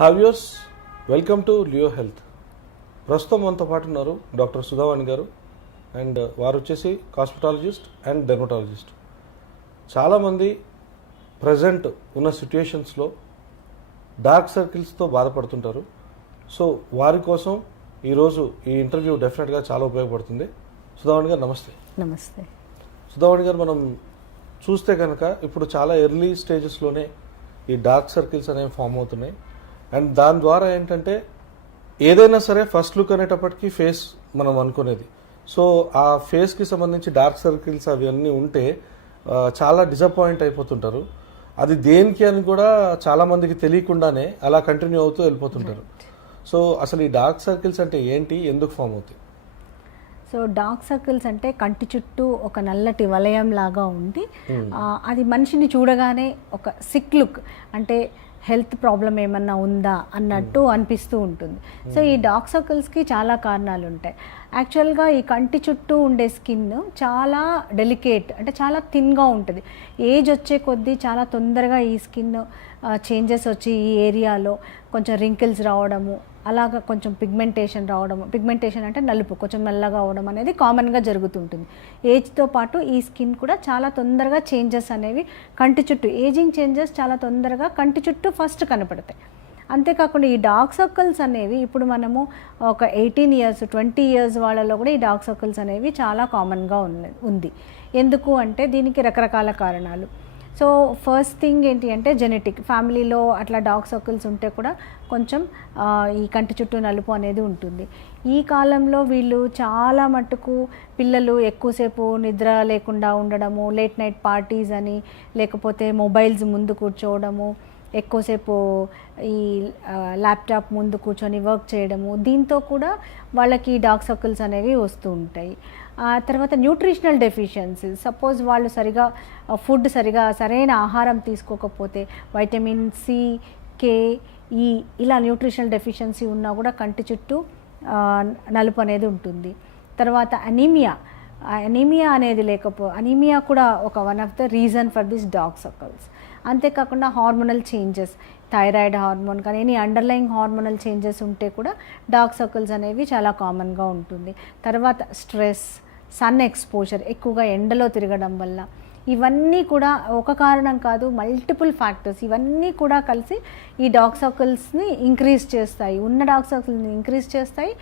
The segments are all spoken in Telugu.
హావ్యూస్, వెల్కమ్ టు లియో హెల్త్. ప్రస్తుతం మనతో పాటు ఉన్నారు డాక్టర్ సుధావాణి గారు. అండ్ వారు వచ్చేసి కాస్మెటాలజిస్ట్ అండ్ డెర్మటాలజిస్ట్. చాలామంది ప్రజెంట్ ఉన్న సిచ్యుయేషన్స్లో డార్క్ సర్కిల్స్తో బాధపడుతుంటారు. సో వారి కోసం ఈరోజు ఈ ఇంటర్వ్యూ డెఫినెట్గా చాలా ఉపయోగపడుతుంది. సుధావాణి గారు నమస్తే. నమస్తే. సుధావాణి గారు, మనం చూస్తే కనుక ఇప్పుడు చాలా ఎర్లీ స్టేజెస్లోనే ఈ డార్క్ సర్కిల్స్ అనేవి ఫామ్ అవుతున్నాయి. అండ్ దాని ద్వారా ఏంటంటే ఏదైనా సరే ఫస్ట్ లుక్ అనేటప్పటికీ ఫేస్ మనం అనుకునేది. సో ఆ ఫేస్కి సంబంధించి డార్క్ సర్కిల్స్ అవన్నీ ఉంటే చాలా డిసప్పాయింట్ అయిపోతుంటారు. అది దేనికి అని కూడా చాలామందికి తెలియకుండానే అలా కంటిన్యూ అవుతూ వెళ్ళిపోతుంటారు. సో అసలు ఈ డార్క్ సర్కిల్స్ అంటే ఏంటి, ఎందుకు ఫామ్ అవుతాయి? సో డార్క్ సర్కిల్స్ అంటే కంటి చుట్టూ ఒక నల్లటి వలయం లాగా ఉండి అది మనిషిని చూడగానే ఒక సిక్ లుక్, అంటే హెల్త్ ప్రాబ్లం ఏమన్నా ఉందా అన్నట్టు అనిపిస్తూ ఉంటుంది. సో ఈ డార్క్ సర్కిల్స్కి చాలా కారణాలు ఉంటాయి. యాక్చువల్గా ఈ కంటి చుట్టూ ఉండే స్కిన్ చాలా డెలికేట్, అంటే చాలా థిన్గా ఉంటుంది. ఏజ్ వచ్చే కొద్దీ చాలా తొందరగా ఈ స్కిన్ చేంజెస్ వచ్చి ఈ ఏరియాలో కొంచెం రింకిల్స్ రావడము, అలాగా కొంచెం పిగ్మెంటేషన్ రావడము. పిగ్మెంటేషన్ అంటే నలుపు, కొంచెం నల్లగా అవడం అనేది కామన్గా జరుగుతుంటుంది. ఏజ్తో పాటు ఈ స్కిన్ కూడా చాలా తొందరగా చేంజెస్ అనేవి కంటి చుట్టూ, ఏజింగ్ చేంజెస్ చాలా తొందరగా కంటి చుట్టూ ఫస్ట్ కనపడతాయి. అంతేకాకుండా ఈ డార్క్ సర్కిల్స్ అనేవి ఇప్పుడు మనము ఒక 18 ఇయర్స్ 20 ఇయర్స్ వాళ్ళలో కూడా ఈ డార్క్ సర్కిల్స్ అనేవి చాలా కామన్గా ఉంది. ఎందుకు అంటే దీనికి రకరకాల కారణాలు. సో ఫస్ట్ థింగ్ ఏంటి అంటే జెనెటిక్. ఫ్యామిలీలో అట్లా డార్క్ సర్కిల్స్ ఉంటే కూడా కొంచెం ఈ కంటి చుట్టూ నలుపు అనేది ఉంటుంది. ఈ కాలంలో వీళ్ళు చాలా మట్టుకు పిల్లలు ఎక్కువసేపు నిద్ర లేకుండా ఉండడము, లేట్ నైట్ పార్టీస్ అని, లేకపోతే మొబైల్స్ ముందు కూర్చోవడము, ఎక్కువసేపు ఈ ల్యాప్టాప్ ముందు కూర్చొని వర్క్ చేయడము, దీంతో కూడా వాళ్ళకి డార్క్ సర్కిల్స్ అనేవి వస్తూ ఉంటాయి. తర్వాత న్యూట్రిషనల్ డెఫిషియన్సీ. సపోజ్ వాళ్ళు సరైన ఆహారం తీసుకోకపోతే వైటమిన్ సి, కే, ఈ ఇలా న్యూట్రిషనల్ డెఫిషియన్సీ ఉన్నా కూడా కంటి చుట్టూ నలుపు అనేది ఉంటుంది. తర్వాత అనీమియా అనేది అనీమియా కూడా one of the reason for this dark circles. అంతేకాకుండా హార్మోనల్ చేంజెస్, థైరాయిడ్ హార్మోన్ కానీ ఎనీ అండర్లయింగ్ హార్మోనల్ చేంజెస్ ఉంటే కూడా డార్క్ సర్కిల్స్ అనేవి చాలా కామన్గా ఉంటుంది. తర్వాత స్ట్రెస్, సన్ ఎక్స్పోజర్, ఎక్కువగా ఎండలో తిరగడం వల్ల, ఇవన్నీ కూడా ఒక కారణం కాదు, మల్టిపుల్ ఫ్యాక్టర్స్, ఇవన్నీ కూడా కలిసి ఈ డార్క్ సర్కిల్స్ని ఇంక్రీజ్ చేస్తాయి, ఉన్న డార్క్ సర్కిల్స్ని ఇంక్రీజ్ చేస్తాయి.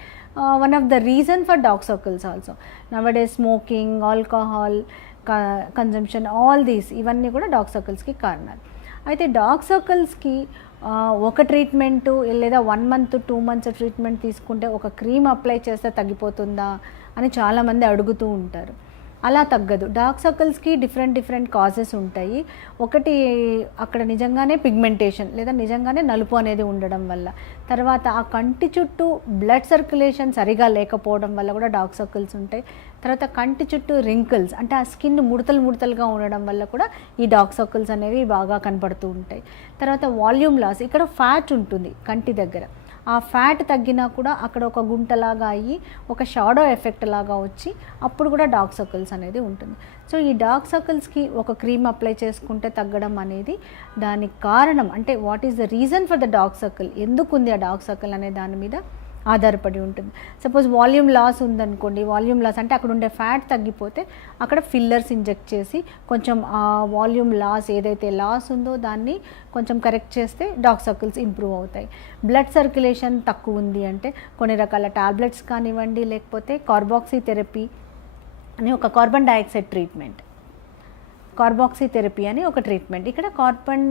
One of the reason for dark circles also nowadays smoking, alcohol consumption, all these, ఇవన్నీ కూడా డార్క్ సర్కిల్స్కి కారణాలు. అయితే డార్క్ సర్కిల్స్కి ఒక ట్రీట్మెంటు లేదా 1 month 2 months ట్రీట్మెంట్ తీసుకుంటే ఒక క్రీమ్ అప్లై చేస్తే తగ్గిపోతుందా అని చాలామంది అడుగుతూ ఉంటారు. అలా తగ్గదు. డార్క్ సర్కిల్స్కి డిఫరెంట్ కాజెస్ ఉంటాయి. ఒకటి అక్కడ నిజంగానే పిగ్మెంటేషన్ లేదా నిజంగానే నలుపు అనేది ఉండడం వల్ల, తర్వాత ఆ కంటి చుట్టూ బ్లడ్ సర్క్యులేషన్ సరిగా లేకపోవడం వల్ల కూడా డార్క్ సర్కిల్స్ ఉంటాయి. తర్వాత కంటి చుట్టూ రింకిల్స్, అంటే ఆ స్కిన్ ముడతలుగా ఉండడం వల్ల కూడా ఈ డార్క్ సర్కిల్స్ అనేవి బాగా కనపడుతూ ఉంటాయి. తర్వాత వాల్యూమ్ లాస్, ఇక్కడ ఫ్యాట్ ఉంటుంది కంటి దగ్గర, ఆ ఫ్యాట్ తగ్గినా కూడా అక్కడ ఒక గుంటలాగా అయ్యి ఒక షాడో ఎఫెక్ట్ లాగా వచ్చి అప్పుడు కూడా డార్క్ సర్కిల్స్ అనేది ఉంటుంది. సో ఈ డార్క్ సర్కిల్స్కి ఒక క్రీమ్ అప్లై చేసుకుంటే తగ్గడం అనేది దానికి కారణం, అంటే what is the reason for the dark circle, ఎందుకు ఉంది ఆ డార్క్ సర్కిల్ అనే దాని మీద ఆధారపడి ఉంటుంది. సపోజ్ వాల్యూమ్ లాస్ ఉందనుకోండి, వాల్యూమ్ లాస్ అంటే అక్కడ ఉండే ఫ్యాట్ తగ్గిపోతే అక్కడ ఫిల్లర్స్ ఇంజెక్ట్ చేసి కొంచెం ఆ వాల్యూమ్ లాస్, ఏదైతే లాస్ ఉందో దాన్ని కొంచెం కరెక్ట్ చేస్తే డార్క్ సర్కిల్స్ ఇంప్రూవ్ అవుతాయి. బ్లడ్ సర్క్యులేషన్ తక్కువ ఉంది అంటే కొన్ని రకాల టాబ్లెట్స్ కానివ్వండి, లేకపోతే కార్బాక్సీ థెరపీ అని ఒక carbon dioxide treatment, carboxy therapy అని ఒక ట్రీట్మెంట్. ఇక్కడ కార్బన్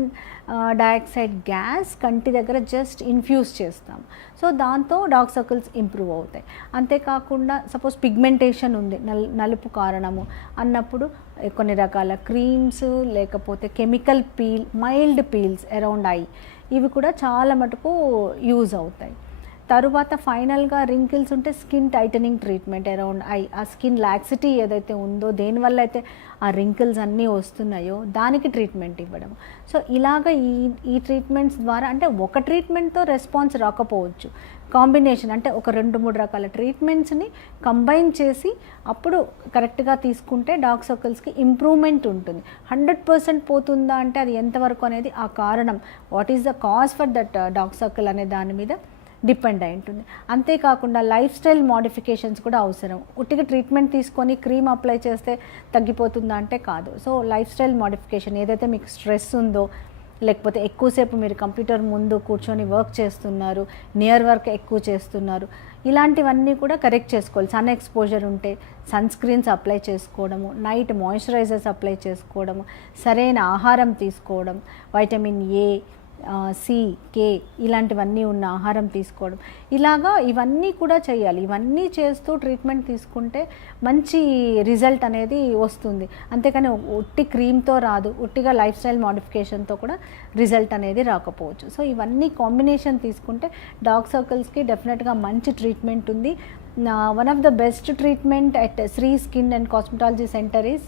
డైఆక్సైడ్ గ్యాస్ కంటి దగ్గర జస్ట్ ఇన్ఫ్యూజ్ చేస్తాం. సో దాంతో డార్క్ సర్కిల్స్ ఇంప్రూవ్ అవుతాయి. అంతేకాకుండా సపోజ్ పిగ్మెంటేషన్ ఉంది, నలుపు కారణము అన్నప్పుడు కొన్ని రకాల క్రీమ్స్, లేకపోతే chemical mild peels around I, ఇవి కూడా చాలా మటుకు యూజ్ అవుతాయి. తరువాత ఫైనల్గా రింకిల్స్ ఉంటే skin titling treatment around I, ఆ స్కిన్ లాక్సిటీ ఏదైతే ఉందో దేనివల్ల అయితే ఆ రింకిల్స్ అన్నీ వస్తున్నాయో దానికి ట్రీట్మెంట్ ఇవ్వడం. సో ఇలాగ ఈ ట్రీట్మెంట్స్ ద్వారా అంటే ఒక ట్రీట్మెంట్తో రెస్పాన్స్ రాకపోవచ్చు, కాంబినేషన్ అంటే ఒక 2-3 రకాల ట్రీట్మెంట్స్ని కంబైన్ చేసి అప్పుడు కరెక్ట్గా తీసుకుంటే డార్క్ సర్కిల్స్కి ఇంప్రూవ్మెంట్ ఉంటుంది. 100% పోతుందా అంటే అది ఎంతవరకు అనేది ఆ కారణం, what is the cause for that dark circle అనే దాని మీద డిపెండ్ అయి ఉంటుంది. అంతేకాకుండా లైఫ్ స్టైల్ మోడిఫికేషన్స్ కూడా అవసరం. ఉట్టిగా ట్రీట్మెంట్ తీసుకొని క్రీమ్ అప్లై చేస్తే తగ్గిపోతుందా అంటే కాదు. సో లైఫ్ స్టైల్ మోడిఫికేషన్, ఏదైతే మీకు స్ట్రెస్ ఉందో, లేకపోతే ఎక్కువసేపు మీరు కంప్యూటర్ ముందు కూర్చొని వర్క్ చేస్తున్నారు, నియర్ వర్క్ ఎక్కువ చేస్తున్నారు, ఇలాంటివన్నీ కూడా కరెక్ట్ చేసుకోవాలి. సన్ ఎక్స్పోజర్ ఉంటే సన్ స్క్రీన్స్ అప్లై చేసుకోవడము, నైట్ మాయిశ్చరైజర్స్ అప్లై చేసుకోవడము, సరైన ఆహారం తీసుకోవడం, వైటమిన్ ఏ, సి, కే ఇలాంటివన్నీ ఉన్న ఆహారం తీసుకోవడం, ఇలాగా ఇవన్నీ కూడా చేయాలి. ఇవన్నీ చేస్తూ ట్రీట్మెంట్ తీసుకుంటే మంచి రిజల్ట్ అనేది వస్తుంది. అంతేకాని ఉట్టి క్రీమ్తో రాదు, ఉట్టిగా లైఫ్ స్టైల్ మోడిఫికేషన్తో కూడా రిజల్ట్ అనేది రాకపోవచ్చు. సో ఇవన్నీ కాంబినేషన్ తీసుకుంటే డార్క్ సర్కిల్స్కి డెఫినెట్గా మంచి ట్రీట్మెంట్ ఉంది. One of the best treatment at Sri skin and cosmetology center is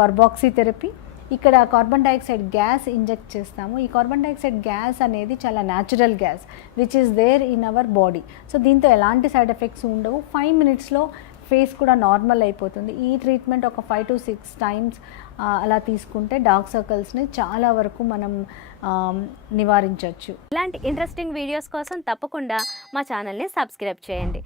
carboxy therapy. ఇక్కడ కార్బన్ డైఆక్సైడ్ గ్యాస్ ఇంజెక్ట్ చేస్తాము. ఈ కార్బన్ డైఆక్సైడ్ గ్యాస్ అనేది చాలా natural gas which is there in our body. So దీంతో ఎలాంటి సైడ్ ఎఫెక్ట్స్ ఉండవు. 5 minutesలో ఫేస్ కూడా నార్మల్ అయిపోతుంది. ఈ ట్రీట్మెంట్ ఒక 5 to 6 times అలా తీసుకుంటే డార్క్ సర్కిల్స్ని చాలా వరకు మనం నివారించవచ్చు. ఇలాంటి ఇంట్రెస్టింగ్ వీడియోస్ కోసం తప్పకుండా మా ఛానల్ని సబ్స్క్రైబ్ చేయండి.